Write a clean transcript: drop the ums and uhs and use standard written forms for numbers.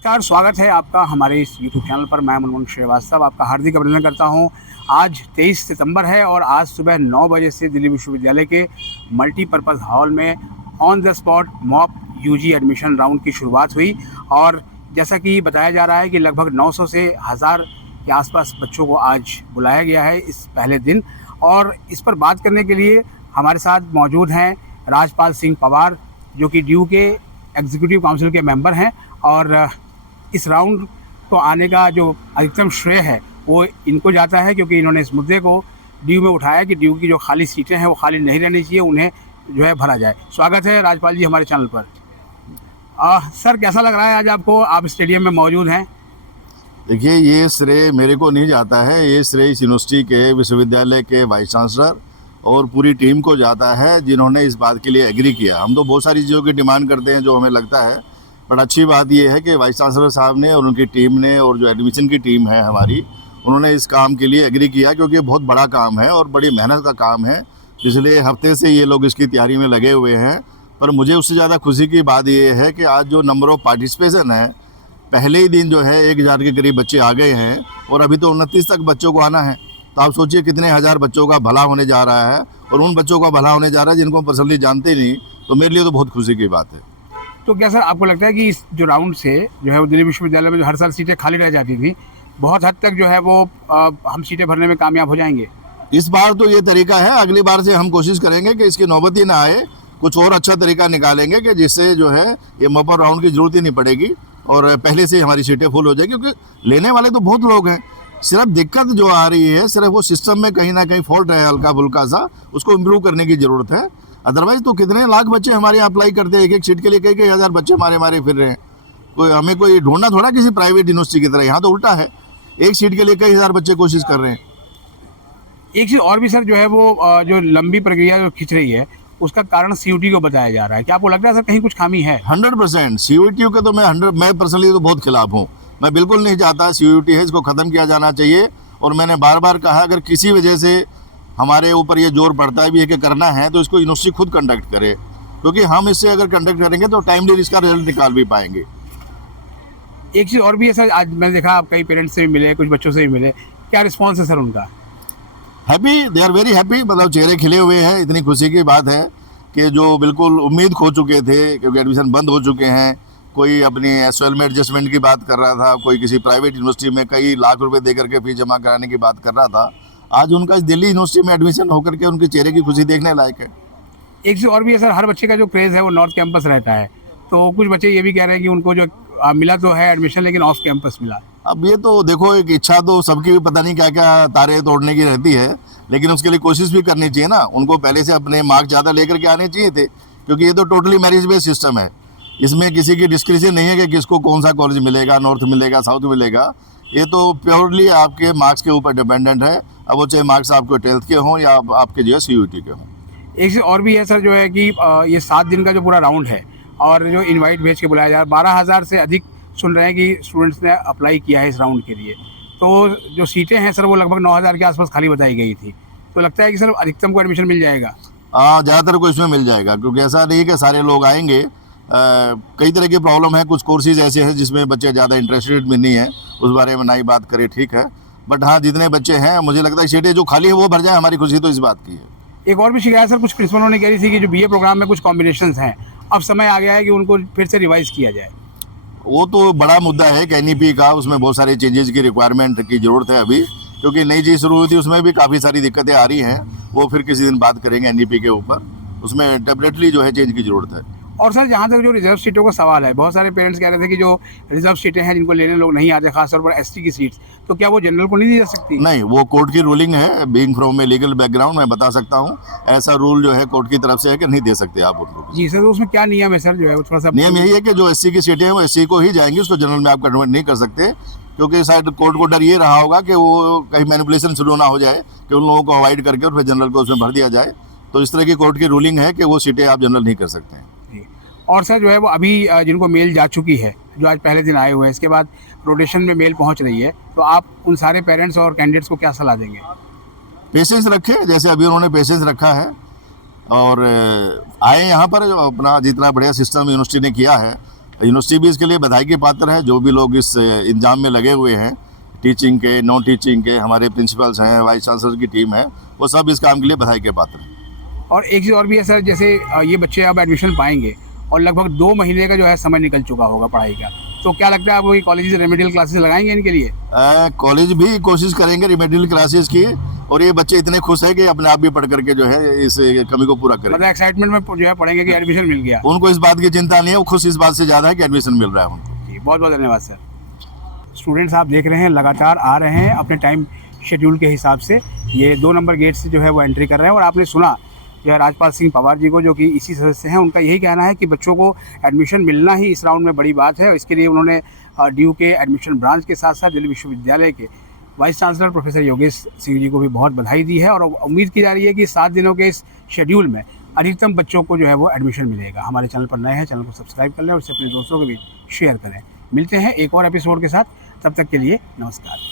नमस्कार, स्वागत है आपका हमारे इस यूट्यूब चैनल पर। मैं मनमोहन श्रीवास्तव आपका हार्दिक अभिनंदन करता हूं। आज 23 सितंबर है और आज सुबह 9 बजे से दिल्ली विश्वविद्यालय के मल्टीपर्पज़ हॉल में on the spot mock UG admission round की शुरुआत हुई। और जैसा कि बताया जा रहा है कि लगभग 900 से 1000 के आसपास बच्चों को आज बुलाया गया है इस पहले दिन। और इस पर बात करने के लिए हमारे साथ मौजूद हैं राजपाल सिंह पवार, जो कि ड्यू के एग्जीक्यूटिव काउंसिल के मेंबर हैं। और इस राउंड को आने का जो अधिकतम श्रेय है वो इनको जाता है, क्योंकि इन्होंने इस मुद्दे को ड्यू में उठाया कि ड्यू की जो खाली सीटें हैं वो खाली नहीं रहनी चाहिए, उन्हें जो है भरा जाए। स्वागत है राजपाल जी हमारे चैनल पर। सर, कैसा लग रहा है आज आपको? आप स्टेडियम में मौजूद हैं। देखिए, ये श्रेय मेरे को नहीं जाता है, ये श्रेय इस यूनिवर्सिटी के विश्वविद्यालय के वाइस चांसलर और पूरी टीम को जाता है, जिन्होंने इस बात के लिए एग्री किया। हम तो बहुत सारी चीज़ों की डिमांड करते हैं जो हमें लगता है, बट अच्छी बात यह है कि वाइस चांसलर साहब ने और उनकी टीम ने और जो एडमिशन की टीम है हमारी, उन्होंने इस काम के लिए एग्री किया, क्योंकि ये बहुत बड़ा काम है और बड़ी मेहनत का काम है। पिछले हफ्ते से ये लोग इसकी तैयारी में लगे हुए हैं। पर मुझे उससे ज़्यादा खुशी की बात ये है कि आज जो नंबर ऑफ़ पार्टिसिपेशन है, पहले ही दिन जो है 1000 के करीब बच्चे आ गए हैं और अभी तो 29 तक बच्चों को आना है। तो आप सोचिए कितने हज़ार बच्चों का भला होने जा रहा है, और उन बच्चों का भला होने जा रहा है जिनको हम पर्सनली जानते नहीं। तो मेरे लिए तो बहुत खुशी की बात है। तो क्या सर आपको लगता है कि इस जो राउंड से जो है वो दिल्ली विश्वविद्यालय में जो हर साल सीटें खाली रह जाती थी, बहुत हद तक जो है वो हम सीटें भरने में कामयाब हो जाएंगे? इस बार तो ये तरीका है, अगली बार से हम कोशिश करेंगे कि इसकी नौबत ही ना आए, कुछ और अच्छा तरीका निकालेंगे कि जिससे जो है ये मॉक राउंड की ज़रूरत ही नहीं पड़ेगी और पहले से हमारी सीटें फुल हो जाएगी। क्योंकि लेने वाले तो बहुत लोग हैं, सिर्फ दिक्कत जो आ रही है सिर्फ वो सिस्टम में कहीं ना कहीं फॉल्ट है, हल्का फुल्का सा, उसको इम्प्रूव करने की ज़रूरत है। अदरवाइज तो कितने लाख बच्चे हमारे यहाँ अप्लाई करते हैं, एक एक सीट के लिए कई हज़ार बच्चे मारे फिर रहे हैं। हमें कोई ढूंढना थोड़ा किसी प्राइवेट यूनिवर्सिटी की तरह, यहाँ तो उल्टा है, एक सीट के लिए कई हज़ार बच्चे कोशिश कर रहे हैं। एक चीज़ और भी सर जो है वो जो लंबी प्रक्रिया जो खिंच रही है, उसका कारण सीयूटी को बताया जा रहा है। क्या आपको लगता है सर कहीं कुछ खामी है? 100% सीयूटी के तो मैं पर्सनली तो बहुत खिलाफ हूँ। मैं बिल्कुल नहीं चाहता सीयूटी है, इसको ख़त्म किया जाना चाहिए। और मैंने बार बार कहा, अगर किसी वजह से हमारे ऊपर ये जोर पड़ता है भी कि करना है, तो इसको यूनिवर्सिटी खुद कंडक्ट करे, क्योंकि हम इससे अगर कंडक्ट करेंगे तो टाइमली इसका रिजल्ट निकाल भी पाएंगे। एक चीज़ और भी है सर, आज मैंने देखा आप कई पेरेंट्स से भी मिले, कुछ बच्चों से भी मिले, क्या रिस्पॉन्स है सर उनका? Happy, they are very happy, मतलब चेहरे खिले हुए हैं। इतनी खुशी की बात है कि जो बिल्कुल उम्मीद खो चुके थे, क्योंकि एडमिशन बंद हो चुके हैं, कोई अपनी एसओएल में एडजस्टमेंट की बात कर रहा था, कोई किसी प्राइवेट यूनिवर्सिटी में कई लाख रुपए दे करके फीस जमा कराने की बात कर रहा था, आज उनका इस दिल्ली यूनिवर्सिटी में एडमिशन होकर के उनके चेहरे की खुशी देखने लायक है। एक चीज़ और भी है सर, हर बच्चे का जो क्रेज़ है वो नॉर्थ कैंपस रहता है, तो कुछ बच्चे ये भी कह रहे हैं कि उनको जो मिला तो है एडमिशन, लेकिन ऑफ कैंपस मिला। अब ये तो देखो, एक इच्छा तो सबकी पता नहीं क्या क्या तारे तोड़ने की रहती है, लेकिन उसके लिए कोशिश भी करनी चाहिए ना। उनको पहले से अपने मार्क्स ज़्यादा लेकर के आने चाहिए थे, क्योंकि ये तो टोटली मेरिट बेस्ड सिस्टम है। इसमें किसी की डिस्क्रिप्शन नहीं है कि किसको कौन सा कॉलेज मिलेगा, नॉर्थ मिलेगा, साउथ मिलेगा। ये तो प्योरली आपके मार्क्स के ऊपर डिपेंडेंट है। अब वो चाहे मार्क्स आपको 12th के हों या आपके जो है सीयूटी के हों। एक चीज़ और भी है सर जो है कि ये 7 दिन का जो पूरा राउंड है और जो इनवाइट भेज के बुलाया जा रहा है, 12,000 से अधिक सुन रहे हैं कि स्टूडेंट्स ने अप्लाई किया है इस राउंड के लिए। तो जो सीटें हैं सर वो लगभग 9,000 के आसपास खाली बताई गई थी। तो लगता है कि सर अधिकतम को एडमिशन मिल जाएगा? ज़्यादातर को इसमें मिल जाएगा, क्योंकि ऐसा नहीं कि सारे लोग आएंगे। कई तरह की प्रॉब्लम है, कुछ कोर्सेज ऐसे हैं जिसमें बच्चे ज़्यादा इंटरेस्टेड भी नहीं है, उस बारे में नई बात करें, ठीक है। बट हाँ, जितने बच्चे हैं, मुझे लगता है सीटें जो खाली है वो भर जाए, हमारी खुशी तो इस बात की है। एक और भी शिकायत सर कुछ प्रिंसिपलों ने कह रही थी कि जो बीए प्रोग्राम में कुछ कॉम्बिनेशंस हैं, अब समय आ गया है कि उनको फिर से रिवाइज किया जाए। वो तो बड़ा मुद्दा है कि एनईपी का, उसमें बहुत सारे चेंजेस की रिक्वायरमेंट की ज़रूरत है अभी, क्योंकि नई चीज़ शुरू हुई थी, उसमें भी काफ़ी सारी दिक्कतें आ रही हैं। वो फिर किसी दिन बात करेंगे एनईपी के ऊपर, उसमें डेफिनेटली जो है चेंज की ज़रूरत है। और सर जहाँ तक जो रिजर्व सीटों का सवाल है, बहुत सारे पेरेंट्स कह रहे थे कि जो रिजर्व सीटें हैं जिनको लेने लोग नहीं आते, खासतौर पर एसटी की सीट्स, तो क्या वो जनरल को नहीं दी जा सकती? नहीं, वो कोर्ट की रूलिंग है। Being from a legal background मैं बता सकता हूँ, ऐसा रूल जो है कोर्ट की तरफ से है कि नहीं दे सकते आप उनको। जी सर, तो उसमें क्या नियम है सर जो है वो थोड़ा सा? नियम यही है कि जो एससी की सीटें हैं वो एससी को ही जाएंगी, उसको जनरल में आप कन्वर्ट नहीं कर सकते, क्योंकि शायद कोर्ट को डर ये रहा होगा कि वो कहीं मैनिपुलेशन शुरू ना हो जाए कि उन लोगों को अवॉइड करके और फिर जनरल को उसमें भर दिया जाए। तो इस तरह की कोर्ट की रूलिंग है कि वो सीटें आप जनरल नहीं कर सकते हैं। और सर जो है वो अभी जिनको मेल जा चुकी है, जो आज पहले दिन आए हुए हैं, इसके बाद रोटेशन में मेल पहुंच रही है, तो आप उन सारे पेरेंट्स और कैंडिडेट्स को क्या सलाह देंगे? पेशेंस रखें, जैसे अभी उन्होंने पेशेंस रखा है, और आए यहाँ पर अपना जितना बढ़िया सिस्टम यूनिवर्सिटी ने किया है, यूनिवर्सिटी भी इसके लिए बधाई के पात्र है। जो भी लोग इस इंतजाम में लगे हुए हैं, टीचिंग के, नॉन टीचिंग के, हमारे प्रिंसिपल्स हैं, वाइस चांसलर की टीम है, वो सब इस काम के लिए बधाई के पात्र हैं। और एक चीज़ और भी है सर, जैसे ये बच्चे अब एडमिशन पाएंगे और लगभग 2 महीने का जो है समय निकल चुका होगा पढ़ाई का, तो क्या लगता है आप वही कॉलेज रेमेडियल क्लासेस लगाएंगे इनके लिए? कॉलेज भी कोशिश करेंगे रेमेडियल क्लासेस की, और ये बच्चे इतने खुश हैं कि अपने आप भी पढ़ करके जो है इस कमी को पूरा करें। मतलब एक्साइटमेंट में जो है पढ़ेंगे कि एडमिशन मिल गया। उनको इस बात की चिंता नहीं है, वो खुश इस बात से ज़्यादा है कि एडमिशन मिल रहा है उनको। जी, बहुत बहुत धन्यवाद सर। स्टूडेंट्स आप देख रहे हैं लगातार आ रहे हैं अपने टाइम शेड्यूल के हिसाब से, ये 2 नंबर गेट से जो है वो एंट्री कर रहे हैं। और आपने सुना जो है राजपाल सिंह पवार जी को, जो कि इसी सदस्य हैं, उनका यही कहना है कि बच्चों को एडमिशन मिलना ही इस राउंड में बड़ी बात है। और इसके लिए उन्होंने DU के एडमिशन ब्रांच के साथ साथ दिल्ली विश्वविद्यालय के vice chancellor professor Yogesh Singh ji को भी बहुत बधाई दी है। और उम्मीद की जा रही है कि 7 दिनों के इस शेड्यूल में अधिकतम बच्चों को जो है वो एडमिशन मिलेगा। हमारे चैनल पर नए हैं, चैनल को सब्सक्राइब कर लें और इसे अपने दोस्तों के बीच शेयर करें। मिलते हैं एक और एपिसोड के साथ, तब तक के लिए नमस्कार।